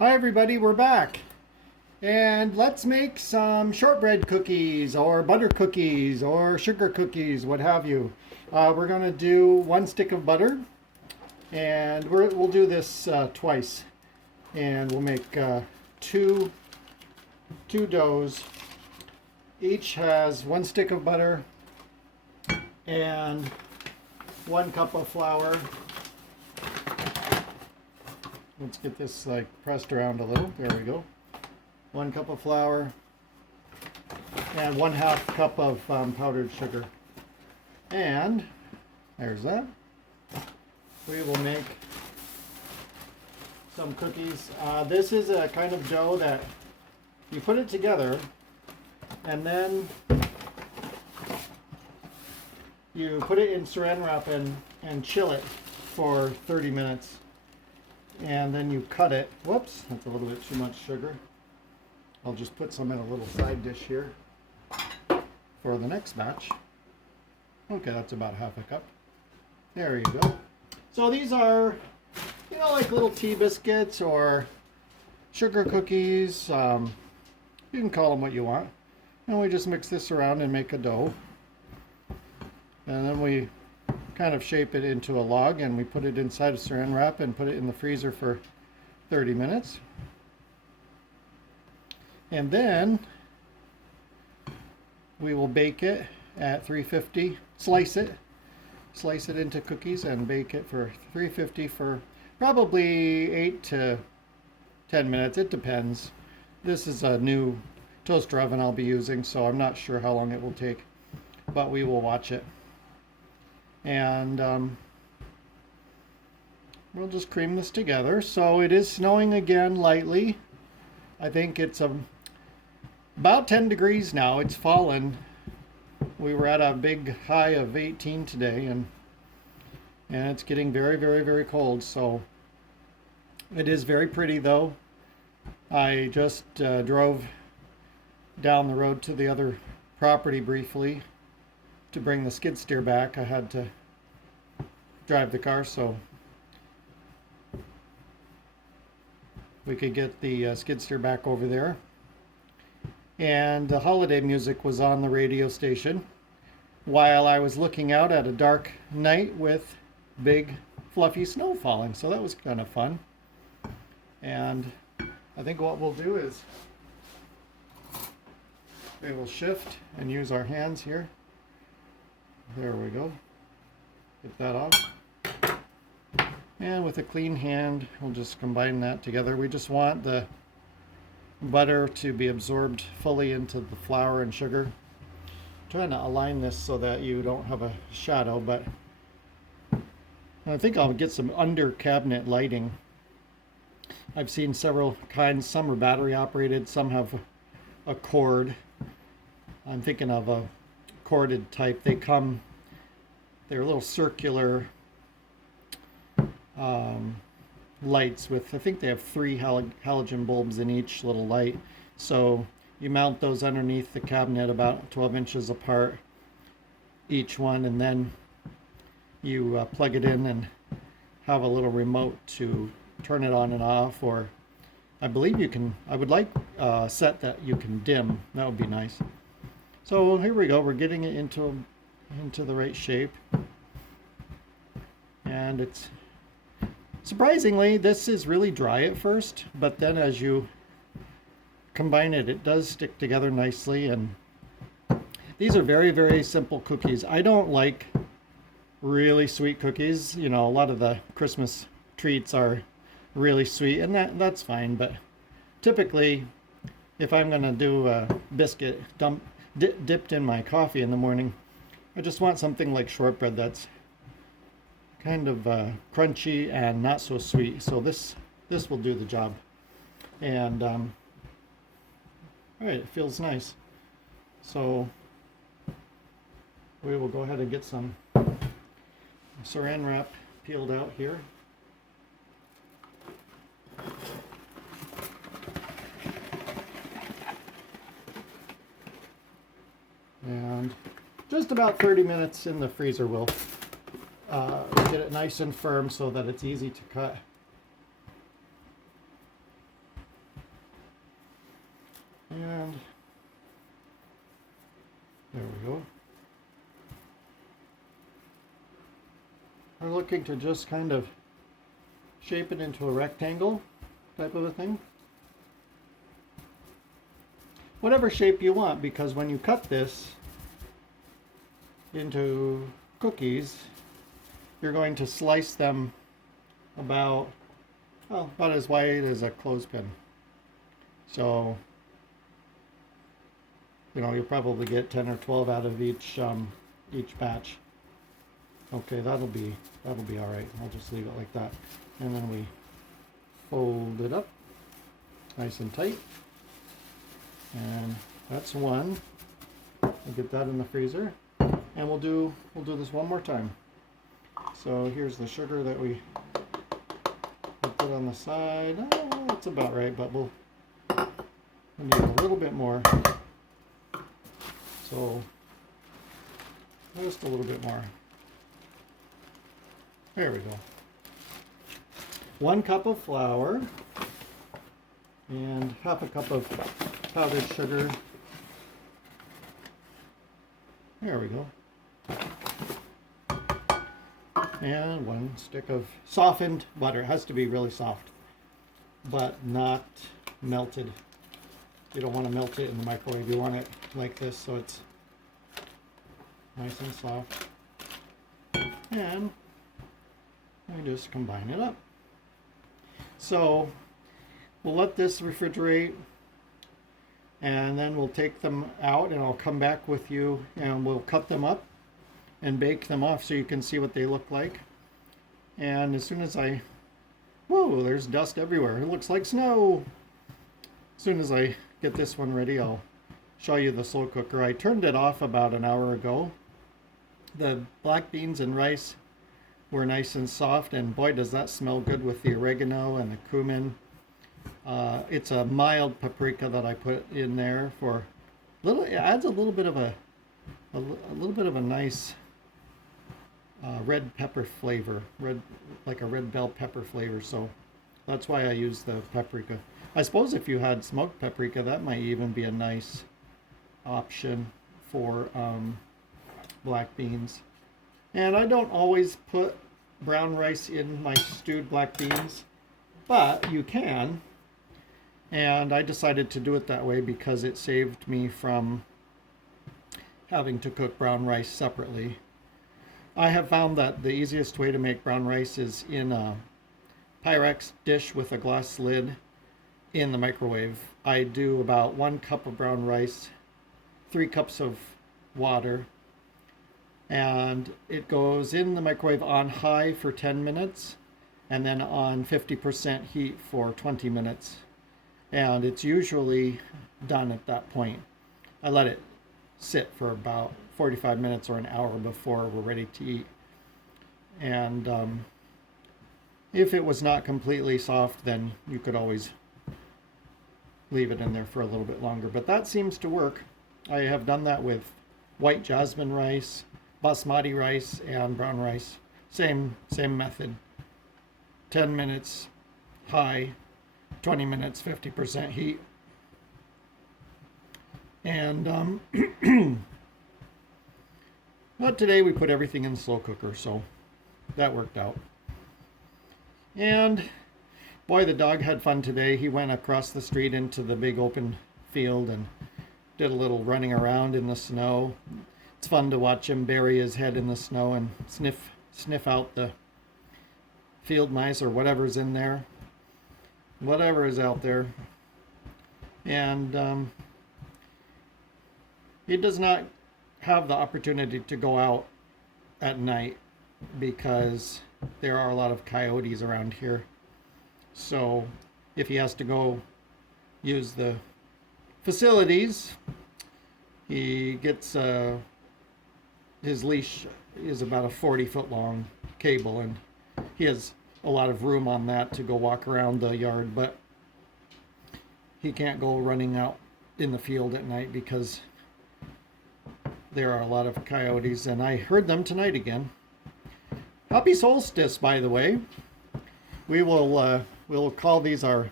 Hi everybody, we're back. And let's make some shortbread cookies or butter cookies or sugar cookies, what have you. We're going to do 1 stick of butter, and we'll do this twice. And we'll make two doughs. Each has 1 stick of butter and 1 cup of flour. Let's get this like pressed around a little. There we go. 1 cup of flour and 1/2 cup of powdered sugar. And there's that. We will make some cookies. This is a kind of dough that you put it together and then you put it in saran wrap and chill it for 30 minutes. And then you cut it. Whoops, that's a little bit too much sugar. I'll just put some in a little side dish here for the next batch. Okay, that's about 1/2 cup. There you go. So these are, like little tea biscuits or sugar cookies. You can call them what you want. And we just mix this around and make a dough. And then we kind of shape it into a log, and we put it inside of saran wrap and put it in the freezer for 30 minutes. And then we will bake it at 350, slice it into cookies and bake it for 350 for probably 8 to 10 minutes. It depends. This is a new toaster oven I'll be using, so I'm not sure how long it will take, but we will watch it. And we'll just cream this together. So it is snowing again lightly. I think it's about 10 degrees now. It's fallen. We were at a big high of 18 today, and it's getting very, very, very cold. So it is very pretty though. I just drove down the road to the other property briefly to bring the skid steer back. I had to drive the car so we could get the skid steer back over there. And the holiday music was on the radio station while I was looking out at a dark night with big fluffy snow falling. So that was kind of fun. And I think what we'll do is we will shift and use our hands here. There we go. Get that off. And with a clean hand, we'll just combine that together. We just want the butter to be absorbed fully into the flour and sugar. I'm trying to align this so that you don't have a shadow, but I think I'll get some under cabinet lighting. I've seen several kinds. Some are battery operated, some have a cord. I'm thinking of a corded type. They're little circular lights with, I think they have 3 halogen bulbs in each little light. So you mount those underneath the cabinet about 12 inches apart, each one, and then you plug it in and have a little remote to turn it on and off, or I believe you can, I would like set that you can dim. That would be nice. So here we go. We're getting it into the right shape, and it's surprisingly, this is really dry at first, but then as you combine it, it does stick together nicely. And these are very, very simple cookies. I don't like really sweet cookies. A lot of the Christmas treats are really sweet, and that's fine, but typically if I'm going to do a biscuit dipped in my coffee in the morning, I just want something like shortbread that's kind of crunchy and not so sweet. So this will do the job. And all right, it feels nice. So we will go ahead and get some saran wrap peeled out here. And just about 30 minutes in the freezer will get it nice and firm so that it's easy to cut. And there we go. We're looking to just kind of shape it into a rectangle type of a thing. Whatever shape you want, because when you cut this into cookies, you're going to slice them about, well, about as wide as a clothespin. So, you know, you'll probably get 10 or 12 out of each batch. Okay, that'll be all right. I'll just leave it like that. And then we fold it up nice and tight. And that's one. We'll get that in the freezer. And we'll do this one more time. So here's the sugar that we put on the side. Oh, that's about right, but we'll need a little bit more. So just a little bit more. There we go. 1 cup of flour and half a cup of powdered sugar. There we go. And 1 stick of softened butter. It has to be really soft, but not melted. You don't want to melt it in the microwave. You want it like this so it's nice and soft. And we just combine it up. So we'll let this refrigerate, and then we'll take them out and I'll come back with you and we'll cut them up and bake them off so you can see what they look like. And as soon as whoa, there's dust everywhere. It looks like snow. As soon as I get this one ready, I'll show you the slow cooker. I turned it off about an hour ago. The black beans and rice were nice and soft, and boy does that smell good with the oregano and the cumin. It's a mild paprika that I put in there for it adds a little bit of a nice red pepper flavor, like a red bell pepper flavor. So that's why I use the paprika. I suppose if you had smoked paprika, that might even be a nice option for black beans. And I don't always put brown rice in my stewed black beans, but you can. And I decided to do it that way because it saved me from having to cook brown rice separately. I have found that the easiest way to make brown rice is in a Pyrex dish with a glass lid in the microwave. I do about 1 cup of brown rice, 3 cups of water, and it goes in the microwave on high for 10 minutes and then on 50% heat for 20 minutes. And it's usually done at that point. I let it sit for about 45 minutes or an hour before we're ready to eat. And if it was not completely soft, then you could always leave it in there for a little bit longer. But that seems to work. I have done that with white jasmine rice, basmati rice, and brown rice. Same method. 10 minutes high, 20 minutes 50% heat. And but today we put everything in the slow cooker, so that worked out. And boy, the dog had fun today. He went across the street into the big open field and did a little running around in the snow. It's fun to watch him bury his head in the snow and sniff out the field mice or whatever's in there, whatever is out there. And he does not have the opportunity to go out at night because there are a lot of coyotes around here. So if he has to go use the facilities, he gets his leash is about a 40-foot long cable, and he has a lot of room on that to go walk around the yard, but he can't go running out in the field at night because there are a lot of coyotes, and I heard them tonight again. Happy solstice, by the way. We'll call these our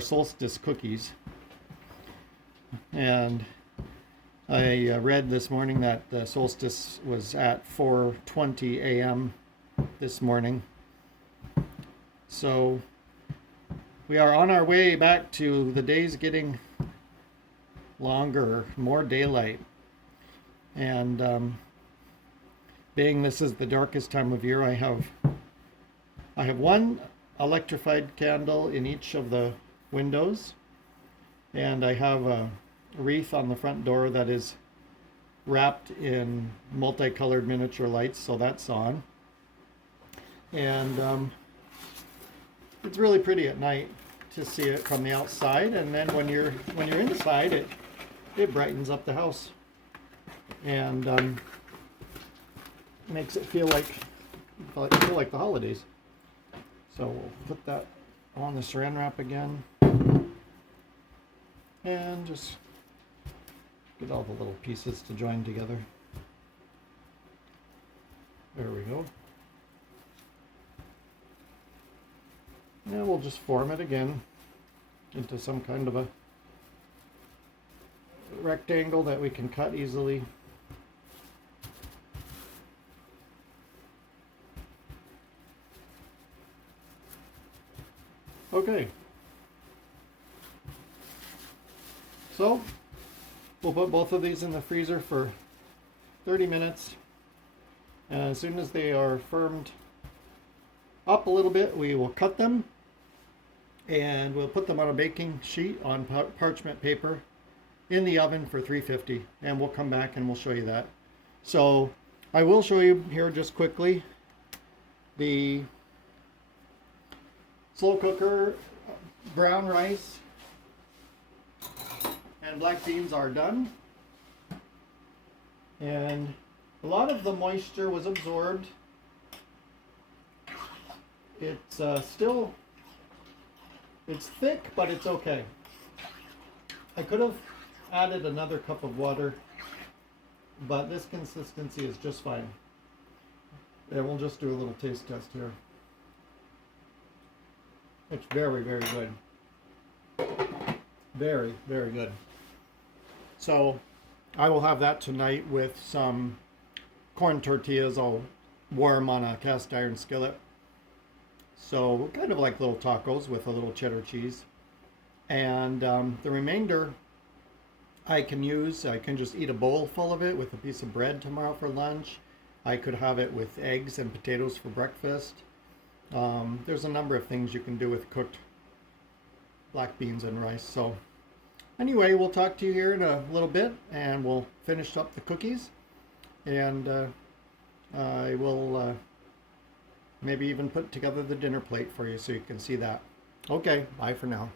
solstice cookies. And I read this morning that the solstice was at 4:20 a.m. this morning. So we are on our way back to the days getting longer, more daylight. And being this is the darkest time of year, I have one electrified candle in each of the windows, and I have a wreath on the front door that is wrapped in multicolored miniature lights, so that's on. And it's really pretty at night to see it from the outside, and then when you're inside, it brightens up the house and makes it feel like the holidays. So we'll put that on the saran wrap again and just get all the little pieces to join together. There we go. Now we'll just form it again into some kind of a rectangle that we can cut easily. Okay. So we'll put both of these in the freezer for 30 minutes. And as soon as they are firmed up a little bit, we will cut them and we'll put them on a baking sheet on parchment paper in the oven for 350, and we'll come back and we'll show you that. So I will show you here just quickly the slow cooker brown rice and black beans are done, and a lot of the moisture was absorbed. It's it's thick, but it's okay. I could have added another cup of water, but this consistency is just fine. And we'll just do a little taste test here. It's very, very good. Very, very good. So I will have that tonight with some corn tortillas I'll warm on a cast iron skillet. So kind of like little tacos with a little cheddar cheese. And the remainder I can just eat a bowl full of it with a piece of bread tomorrow for lunch. I could have it with eggs and potatoes for breakfast. There's a number of things you can do with cooked black beans and rice. So anyway, we'll talk to you here in a little bit and we'll finish up the cookies. And I will maybe even put together the dinner plate for you so you can see that. Okay, bye for now.